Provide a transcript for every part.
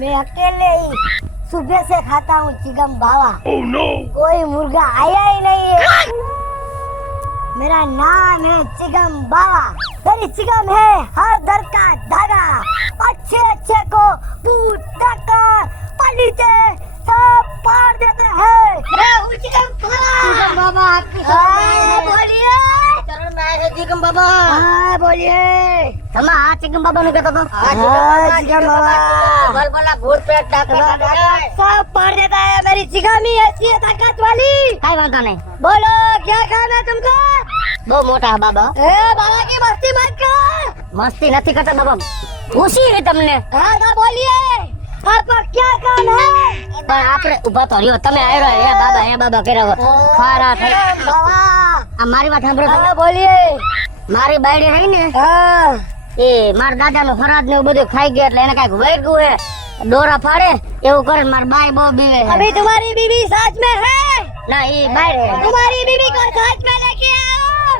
मैं अकेले ही सुबह से खाता हूँ चिकन बाबा। कोई मुर्गा आया ही नहीं है। मेरा नाम है चिकन बाबा। मेरी चिकन है हर दर का धागा। अच्छे अच्छे को दूध टक्कर पलीते सब पार देते हैं। चिकन बाबा आपकी बोलिए। चरण में आए हैं चिकन बाबा। हाँ बोलिए। તમે આ ચિકન બાબા નું કહેતો તો चिकन बाबा ભલભલા ભૂત પેટ ડાકરા सब पार देता है। मेरी चिकन ही ऐसी है ताकत वाली। કઈ વાંધો નહીં बोलो क्या खाना है तुमको? બહુ મોટા બાબા ए बाबा की मस्ती मत कर। મસ્તી નથી કરતા બાબા ખુશી છે તમને हाँ हाँ बोलिए आपका क्या काम है? પણ આપણે ઉભા તો રહ્યો તમે આવ્યો એ બાબા કર્યા ખારા થઈ बाबा આ મારી વાત સાંભળો તમે. हाँ बोलिए। મારી બાયડી રહી ને हाँ એ મારા દાદા નું ફરાદ ને એવું બધું ખાઈ ગયો એટલે એને કઈક વૈર ગયું હે દોરા ફાડે એવું કરે મારી બાઈ બહુ બીવે છે. अभी तुम्हारी बीवी साथ में है? ના એ બાય तुम्हारी बीवी को साथ में लेके आओ।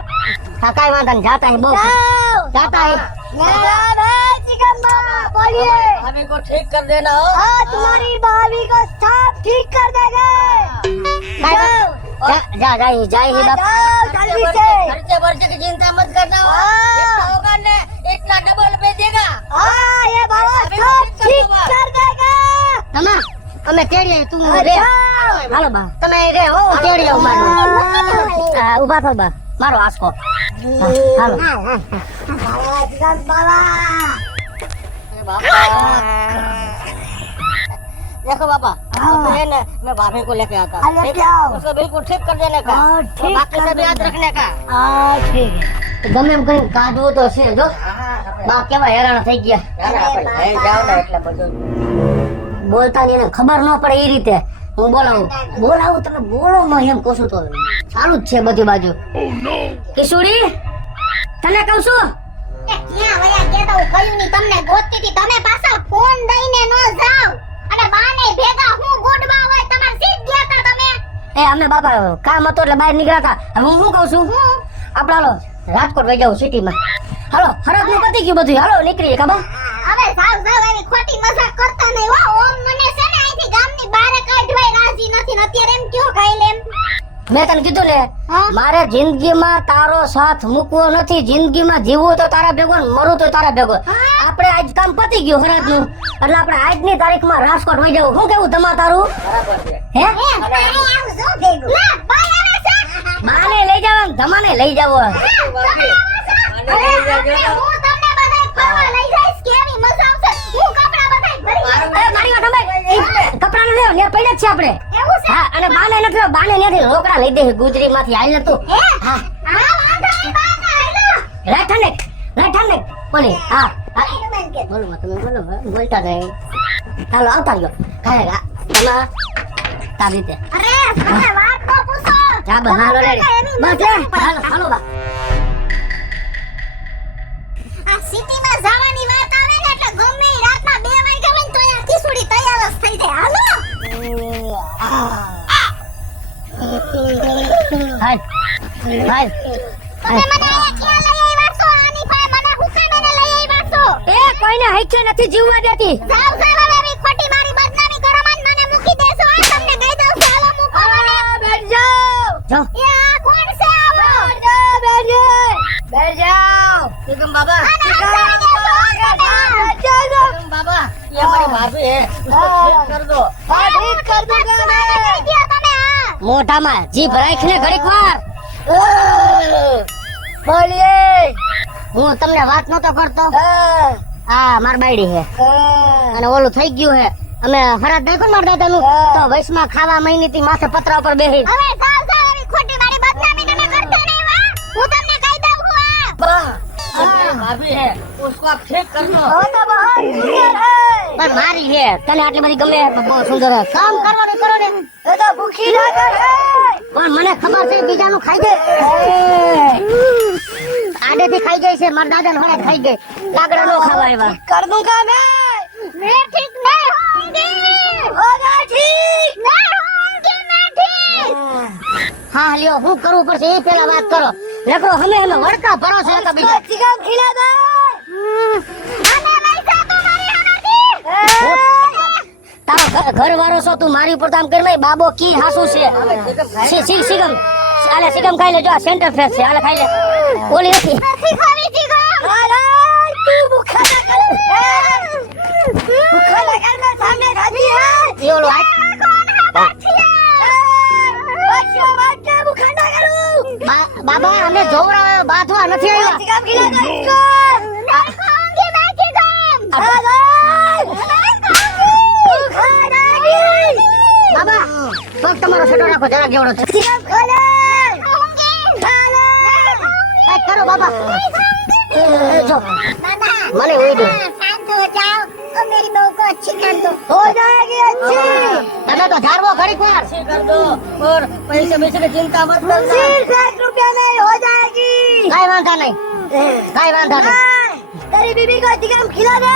હા કઈ વાંધો નહીં જાતા હે બહુ जाओ। જાતા હે मेरा नाम है चिकन बाबा। बोलिए। हमें को ठीक कर देना हो हाँ तुम्हारी भाभी को सब ठीक कर देगा। जाओ जा जा ही बाप जाओ जल्दी से। खर्चे वर्चे की चिंता मत करना हो हाँ। जितना होगा ने इतना डबल पे देगा हाँ ये बाबा सब ठीक कर देगा। तमा અમે તેડી તું રે હાલો બા તમે રે હો તેડી આવ મારો ઉભા થો બા મારો આસકો હાલો चिकन बाबा देखो बाबा हाँ। तो है ना मैं भाभी को लेके आता हाँ, लेके ठीक है? आओ। उसको बिल्कुल ठीक कर देने का हाँ, ठीक बाकी कर सब याद देना। रखने का हाँ ठीक है। ગમે એમ કરીને કાઢવું તો છે જો બા કેવા હેરાન થઈ ગયા બોલતા ને એને ખબર ન પડે એ રીતે હું બોલાવું તમે બોલો માં એમ કહું છું તો ચાલુ જ છે બધી બાજુ કિશોરી તને કહું છું ક્યાં વયા ગયા તા હું કયું ની તમને ગોતતી હતી તમે પાછા ફોન દઈને ન જાવ અને બાને ભેગા હું ગોડવા હોય તમાર સીધ ગયા તા તમે એ અમે બાપા કામ હતો એટલે બહાર નીકળ્યા હતા હવે હું શું કહું છું આપણે હાલો રાજકોટ વઈ જાવ સિટીમાં હાલો હરક નું પતી ગયું બધું હાલો નીકળીએ ખબર હવે સાવ એવી ખોટી મજાક કરતા નહીં હો ઓમ મને છે ને અહીંથી ગામની બહાર કાઢવાય રાજી નથી ને અત્યારે એમ કયો ખાઈ લેમ મેં તને કીધું ને હા? મારે જિંદગીમાં તારો સાથ મૂકવો નથી જિંદગીમાં જીવવું તો તારા ભેગો ને મરવું તો તારા ભેગો આપણે આજ કામ પતી ગયું હરાજનું એટલે આપણે આજની તારીખમાં રાજકોટ વઈ જવું શું કેવું તમાર તારું હે આવજો ભેગું લા બાય આવે છે માને લઈ જાવ ધમાને લઈ જાવ હું તમને બધાય ફરવા લઈ જઈશ કેવી મજા આવશે હું કપડા બધાય ભરી મારી વાત સાંભળ કપડા ને લેવ ને પડ્યા જ છે આપણે એવું છે હા અને બાને નથી બાને નથી રોકડા લઈ દે ગુજરી માંથી હાલ તું હે હા હા વાંધો નહીં બાને હાલો રાઠાને બોલે હા બોલો તમે બોલો બોલતા જાય ચાલો આવતા રહ્યો ખાયગા તમે તારી રીતે અરે તમે વાત તો પૂછો જા બસ હાલો રે બસ રે હાલો બા આ સિટીમાં જવાની વાત આવે ને એટલે ગમે ઈ રાતના 2 વાગ્યા હોય ને તો આ ખીચડી તૈયાર જ થઈ જાય હાલો હાલ હાલ તમે મને અહીંયા ક્યાં લઈ આવ્યા છો આની પાસે મને હુકાને લઈ આવ્યા છો એ કોઈને હૈકે નથી જીવવા દેતી જાવ જાવ હવે એવી ખોટી મારી બદનામી કરો માં મને મૂકી દેશો આ તમને કહી દઉં છું હાલો મૂકો મને बैठ जाओ। જો એ આ કોણ છે આવો बैठ जाओ। चिकन बाबा આને હસાવી દેશો चिकन बाबा ये हमारी भाभी है उसको ठीक कर दो हाँ ठीक कर दूंगा मैं। કહી દો તમે આ મોઢામાં જીભ રાખીને ઘડીક વાર बोलिए। હું તમને વાત નતો કરતો हाँ, આ માર બાયડી હે हाँ, અને ઓલું થઈ ગયું હે અમે હરાજ નાખ્યો ને મારા દાદાનું તો વૈશમાં ખાવા મહિની માથે પતરા ઉપર બેહી હવે જાવ જાવ એવી ખોટી મારી બદનામી તમે કરતા નહીં વા હું તમને કહી દઉં છું આ ભાભી હે उसको आप ठीक कर दो वो तो बहुत सुंदर है। પણ મારી હે તને આટલી બધી ગમે બહુ સુંદર હે કામ કરવાનું કરો ને वो तो भूखी लागल है। પણ મને ખબર છે બીજાનું ખાઈ જાય આડેથી ખાઈ જાય છે મારા દાદા ને હરાજ ખાઈ ગઈ લાકડા નો ખાવા આવ્યા कर दूंगा मैं। मैं ठीक नहीं होंगी होगा ठीक। नहीं होंगी मैं ठीक હા લ્યો હું કરવું પડશે એ પેલા વાત કરો નકરો હમે હમે વળકા ભરોસે તો બીજા चिकन खिला दे। અને લઈ જા તો મારી હનાથી ઘરવાળો છો તું મારી ઉપર તો આમ કરી ભાઈ બાબો કી હાસુ છે સિગમ આલે સિગમ ખાઈ લે જો આ સેન્ટર ફ્રેશ છે આલે ખાઈ લે ઓલી નથી નથી ખાવી ચીગમ તું ભૂખા ના કર ભૂખા ના કર મેં સામે ખાધી હે એ ઓલો આ બચ્ચા બચ્ચા ભૂખા ના કરું બાબા અમે જોવરા બાથવા નથી આવ્યા ચિકન ખીલા દે इसको नहीं खाऊंगी मैं चीगम બાબા પગ તમારો છોટો રાખો જરા જેવડો છે ચિકન ખા લે કઈ કરો બાબા જો बाबा મને ઉઈ દો शांत हो जाओ और मेरी बहू को अच्छी कर दो हो जाएगी अच्छी તમે તો ધારવો ઘડીક વાર કર દો और पैसे की चिंता मत करना सिर्फ 1 रुपया में हो जाएगी કાઈ વાંધો નહીં કાઈ વાંધો નહીં तेरी बीबी को चिकन खिला दे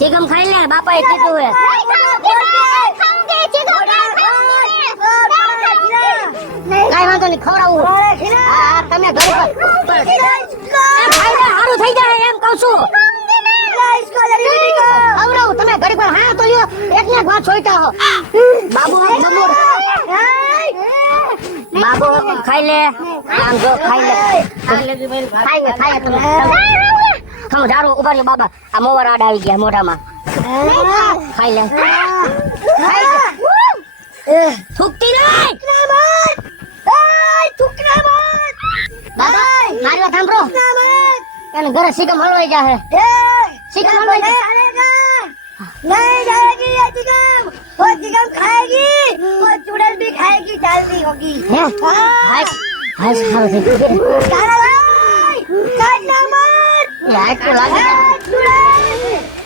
ચિકન ખાઈ લે બાપાએ કીધું હે नहीं खाऊंगी चीगम કાઈ વાંધો નહીં ખવડાવું अरे खिला હા તમે ઘર પર खिला इसको ખાઈ લે હારું થઈ જાય એમ કહું છું खिला इसको तेरी बीबी को ખવડાવું તમે ઘડીક વાર હા તો લ્યો એક ને વાત છોઈતા હો બાબુ બમોર બાબુ ખાઈ લે આમ જો ખાઈ લે ખાઈ લે તમે ખાઓ જારો ઉભા રહ્યો બાબા આ મોવાર આડ આવી ગયા મોઢામાં ખાઈ લે થૂકતી નહીં બાબા મારી વાત સાંભળો એને ઘરે સિકમ હલવાઈ જાહે સિકમ હલવાઈ જા नहीं जाएगी ये चिकन वो चिकन खाएगी वो चुड़ैल भी खाएगी चलती होगी હે હાય હાય સારું થઈ ગયું काला भाई काटना मत એ આટલું લાગે चुड़ैल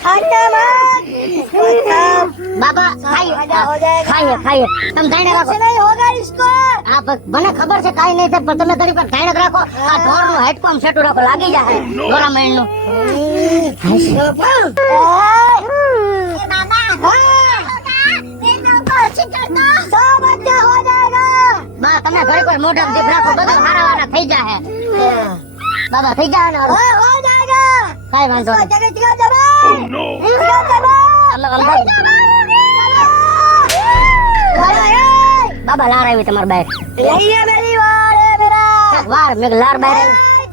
काटना मत इसको खाओ બાબા ખાઈએ हो जाएगा ખાઈએ તમે ધાઈને રાખો ऐसे नहीं होगा इसको આ મને ખબર છે કાઈ નહીં થાય પણ તમે ઘડી પર ધાઈને જ રાખો આ ઢોરનું હેડપંપ સેટું રાખો લાગી જાય ગોરા મહિનનું सब अच्छा हो जाएगा બા તમે ઘડી પર મોઢામાં જીભ રાખો બધું હારાવાના થઈ જાય બાબા થઈ જાય ને हाँ हो जाएगा કાઈ વાંધો इसको નહીં जगह जगह दबा इसको दबा અમે અંદર બાબા લાર આવી તમાર બાર यही है मेरी वार है मेरा વાર મેં લાર બાર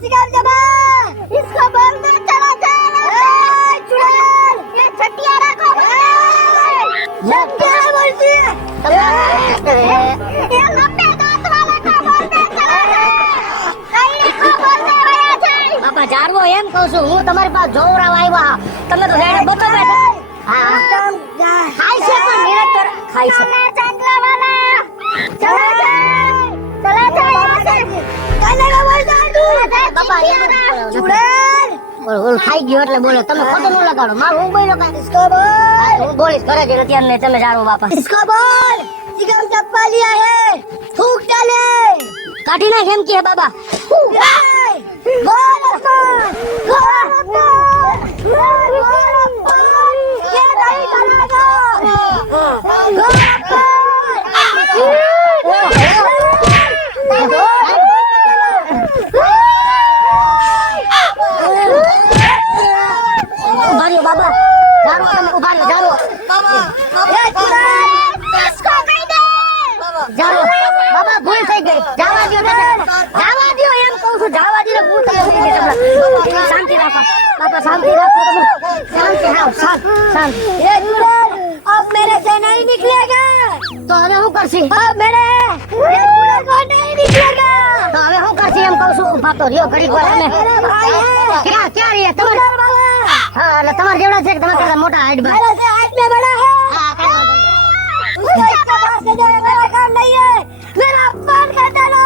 चिकन दबा इसको बोलना चला चला चुड़ैल ये छटिया रखो सब क्या बोलती है ये लंबे दांत वाला को बोलते चला कहीं को बोलते वया जाए બાપા જારવો એમ કહું છું હું તમારી પાસે જોવરાવ આવ્યા તમે તો હેડે બતાવે હા ખાઈ છે પણ નિરત ખાઈ છે मैं चकला वाला चला जाए यहाँ से कहने का बोलता है तू બાપા એમ चुड़ैल ઓલ ખાઈ ગયો એટલે બોલે તમે ખોટું ન લગાડો મારું હું બોલ્યો કાંઈ इसको बोल હું બોલીશ ઘરે જઈને અત્યારે નહીં તમે જાણો બાપા इसको बोल चिकन चप्पा लिया है थूक डाले કાઢી નાખ એમ કે બાબા बोल उसको बोल उसको बोल उसको ये नहीं करेगा बोल ઉભા રહ્યો બાબા જારો તમે ઉભા રહ્યો જારો इसको कह दे જારો બાબા ભૂલ થઈ ગઈ જાવા દ્યો એમ કહું છું જાવા દ્યો ભૂલ થઈ ગઈ તમને શાંતિ રાખો બાપા શાંતિ રાખો તમે શાંતિ હાવ શાંત ये चुड़ैल अब मेरे से नहीं निकलेगा તો હવે હું કરશી अब मेरे ये चुड़ैल को नहीं निकलेगा તો હવે હું કરશી એમ કહું છું ઉભા તો રહ્યો ઘડીક વાર તમે मेरे भाई है ક્યાં રહ્યા તમારે चुड़ैल वाला હા એટલે તમારા જેવડા છે કે તમારા કરતા મોટા હાઈટ બા मेरे से हाइट में बड़ा है હા કાંઈ उसको इसके पास से जाना मेरा काम नहीं है मेरा अपमान करता लो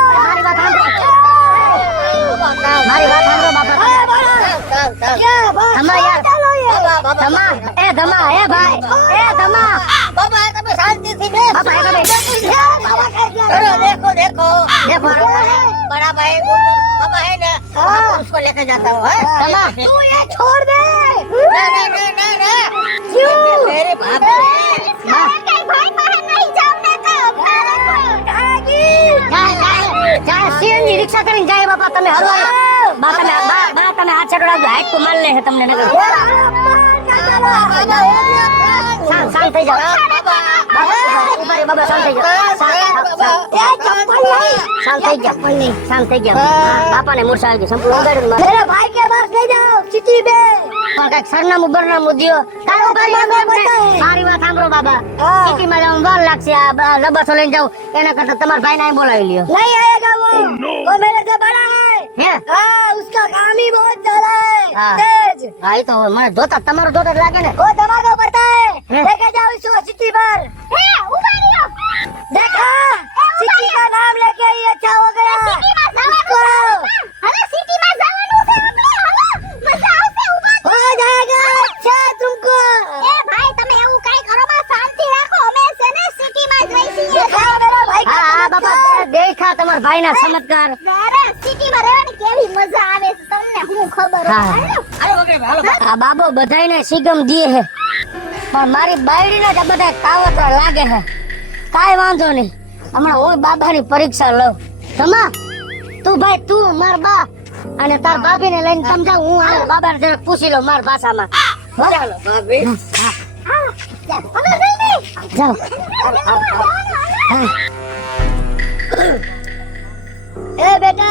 મારી વાત સાંભળો બાપા अरे बड़ा क्या बात धमा यार। चलो ये ધમા ધમા ભાઈ ધમા बाबा તમે શાંતિથી બેસ બાપા એ તમે बाबा कैसे चलो देखो देखो बड़ा भाई बाबा है ना उसको लेकर जाता हूँ धमा तू ये छोड़ दे क्यों मेरे बाप कहीं भाई बहन नहीं जाने का જાય સીએનજી રિક્ષા કરીને જાય બાપા તમે હલવા બા તમે હાથ છોડો હાઈટ તો માલ લે છે તમને નગર શાંત શાંત થઈ જાઓ ઉભા રહો બાબા શાંત થઈ જાઓ શાંત થઈ જાઓ શાંત થઈ જાઓ બાપાને મૂર્છા આવી ગઈ સંપૂર્ણ ઉગાડી મારે मेरे भाई के पास ले जाओ सिटी में પણ કઈક સરનામું બરનામું દ્યો તારો ભાઈ મારી વાત સાંભળો બાબા हाँ। સિટીમાં જવાનું વાર લાગશે આ લબાસો લઈને જાવ એના કરતા તમારા ભાઈને અહીં બોલાવી લ્યો नहीं आएगा वो मेरे से बड़ा है હે हाँ उसका काम ही बहुत ज्यादा हाँ। है तेज હા એ તો મને જોતા તમારું જોતા જ લાગે ને वो धमाका पड़ता है हैं? लेके जाओ इसको सिटी पर હે ઉભા રહ્યો देखा सिटी का नाम लेके ही अच्छा हो गया સિટીમાં उसको જવાનું હવે સિટીમાં જવાનું છે આપણે હવે મજા આવશે ઉભા हो जाएगा अच्छा तुमको એ ભાઈ તમે એવું કાઈ કરો માં શાંતિ રાખો અમે છે ને સિટીમાં જ રહી છીએ देखा मेरा भाई का હા હા બાપા चमत्कार। દેખા તમારા ભાઈના ચમત્કાર અરે સિટીમાં રહેવાની કેવી મજા આવે છે તમને હું ખબર હા. આ બાબો બધાયને સિગમ દે હે પણ મારી બાયડીને જ આ બધા કાવતરા લાગે હે કાઈ વાંધો નહીં હમણાં હું બાબાની પરીક્ષા લઉં તમા તું ભાઈ તું માર બા અને તાર ભાભીને લઈને સમજાવ હું આ બાબાને જરાક પૂછી લઉં માર ભાષામાં ચાલો ભાભી જાઓ ए बेटा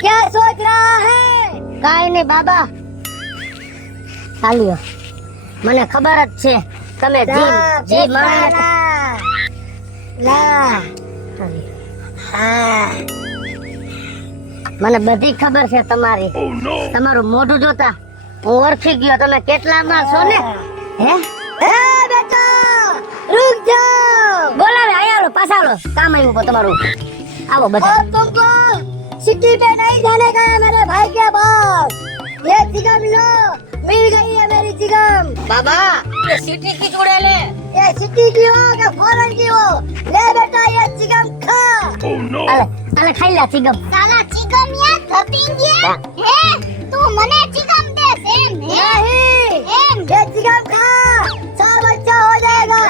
क्या सोच रहा है કાઈ નહીં બાબા ચાલ્યો મને ખબર જ છે તમે જી માણસ ला हाँ મને બધી ખબર છે તમારી તમારું મોઢું જોતા હું ઓળખી ગયો તમે કેટલામાં છો ને હે ए बेटा रुक जाओ બોલાવે આયા આવો પાછા આવો કામ આવ્યું છે તમારું આવો બધા और तुमको सिटी पे नहीं जाने का है मेरे भाई के पास ये चिकन लो मिल गई है मेरी चिकन બાબા ये सिटी की जोड़े ले ये सिटी की हो कि फॉरेन की हो ले बेटा ये चिकन खा અલે અલે ખાઈ લે ચીગમ સાલા ચીગમિયા ધપીંગ્યા હે તું મને ચીગમ દે એમ હે नहीं એમ ये चिकन खा सब अच्छा हो जाएगा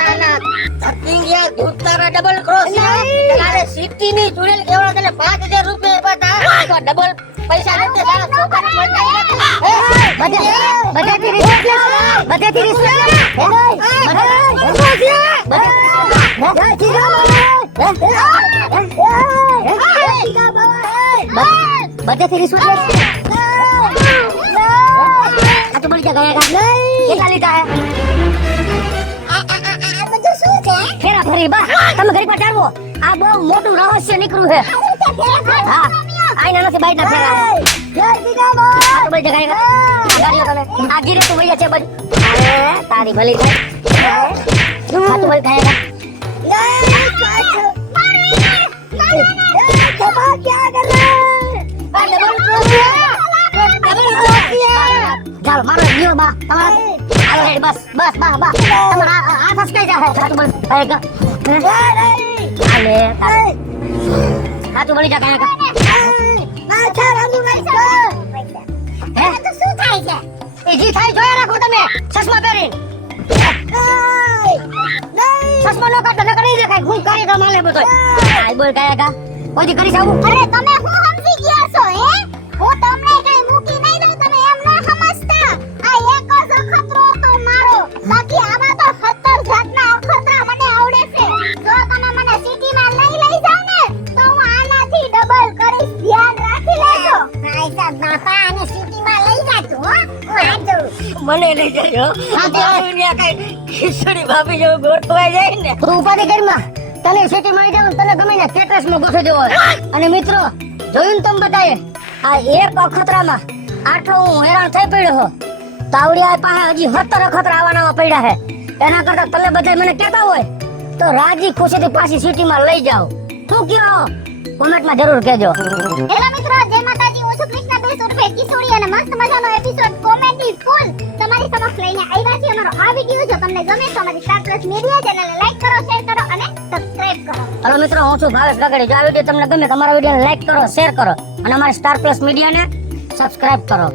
સતિંગિયા દૂધ તારા ડબલ ક્રોસ નહીં. તારે સિટી ની જોડેલ કેવડા તને 5000 રૂપિયા પાતા તો ડબલ પૈસા લેતે તારા છોકરાને મળતા બધાથી રિશ્વત લે બધાથી રિશ્વત લે બધાથી રિશ્વત લે આ તો બોલી ગયા કેટલા લીધા હે આ બધું શું છે ફેરા ફરી બા તમે ઘડી પર ચાલવો આ બહુ મોટું રહસ્ય નીકળ્યું છે આ રીતે ફેરા હા આઈના નથી બાઈના ફેરા આ તો બધી જગ્યાએ ગાડીઓ તમે આ ગીરે તું વૈયા છે બજ અરે તારી ભલી થાય આ તો બોલ ખાયા क्या कर रहे ચાલો મારો ગયો બા તમારા હાલો હેડ બસ બસ બા બા તમારા આ ફસકાઈ જા હે સાચું બોલ ખાયેગા હાલે સાચું બોલી જા ખાયેગા હે તો શું થાય છે એ જી થાય જોયા રાખો તમે ચશ્મા પહેરી ચશ્મા નો કાઢો નકર નહીં દેખાય હું કરી દો માલે બધો આ બોલ ખાયેગા કોઈ કરી જાવું અરે તમે હું સમજી ગયા છો હે હું તમને કઈ મૂકી નહીં દઉં તમે એમ ના સમજતા આ એક જ અખતરો તો મારો બાકી આવા તો 70 જાતના અખતરા મને આવડે છે જો તમે મને સિટીમાં લઈ જાવ ને તો હું આનાથી ડબલ કરીશ ધ્યાન રાખી લેજો ભાઈ સાહેબ બાપા આને સિટીમાં લઈ જાજો હો હું આજો મને લઈ જજો આ દુનિયા કઈ ખીચડી ભાભી જેવું ગોઠવાઈ જાય ને તું ઉપાધિ કરમાં તને સિટી મળી જાવ તને ગમે ને કેટરસ માં ગોઠવી દેવો અને મિત્રો જોયું ને તમે બતાએ આ એક અખતરામાં આટલો હું હેરાન થઈ પડ્યો હો તાવડિયા પાસે હજી 70 અખતરા આવવાના પડ્યા હે એના કરતા તમે બધા મને કહેતા હોય તો રાજી ખુશીથી પાછી સિટીમાં લઈ જાઓ શું કયો કોમેન્ટમાં જરૂર કહેજો હેલો મિત્રો જય માતાજી હું છું કૃષ્ણા બેસ ઉર્ફે કિશોરી અને મસ્ત મજાનો એપિસોડ કોમેડી ફૂલ તમારી સમક્ષ લઈને આવ્યા છીએ અમારો આ વિડિયો જો તમને ગમે તો અમારી સ્ટાર પ્લસ મીડિયા ચેનલને લાઈક કરો શેર કરો અને સબસ્ક્રાઇબ કરો હેલો મિત્રો હું છું ભાવેશ ગગડી જો આ વિડિયો તમને ગમે તો અમારા વિડિયોને લાઈક કરો શેર કરો અને અમારી સ્ટાર પ્લસ મીડિયાને સબસ્ક્રાઇબ કરો